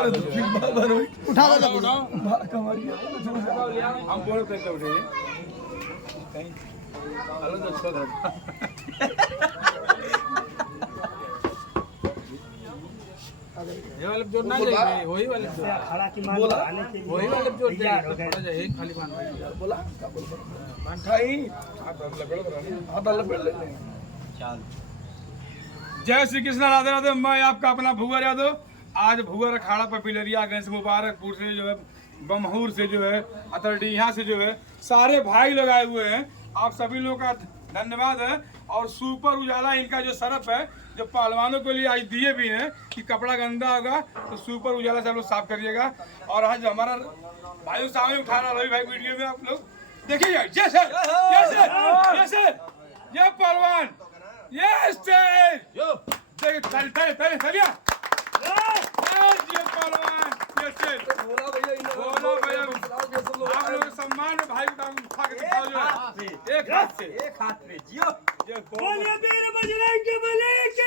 उठा दो हम बोल करके उठे कहीं अलग तो छोड़ ये वाले जोड़ ना जाए वही वाले खड़ा की मार आने के वही वाले जोड़ जाए खाली मान बोला मंठाई हाथ लपेट ले चल। जय श्री कृष्ण, राधे राधे। मैं आपका अपना भुवर यादव। आज भुवर अखाड़ा पर पिलरिया गंज मुबारकपुर से जो है, बमहूर से जो है, अतरडीहा से जो है, सारे भाई लोग आए हुए हैं। आप सभी लोगों का धन्यवाद है। और सुपर उजाला इनका जो सरफ है, जो पहलवानों के लिए आज दिए भी हैं कि कपड़ा गंदा होगा तो सुपर उजाला से आप लोग साफ करिएगा। और आज हमारा भाई सामने उठा रहा रवि भाई वीडियो में आप लोग देखिए। जैसे जैसे ये पहलवान ये स्टेज आप लोग सम्मान में भाई को उठा के दिखाओ जो है। एक हाथ से एक हाथ में जियो बोलिए वीर बजरंग बली की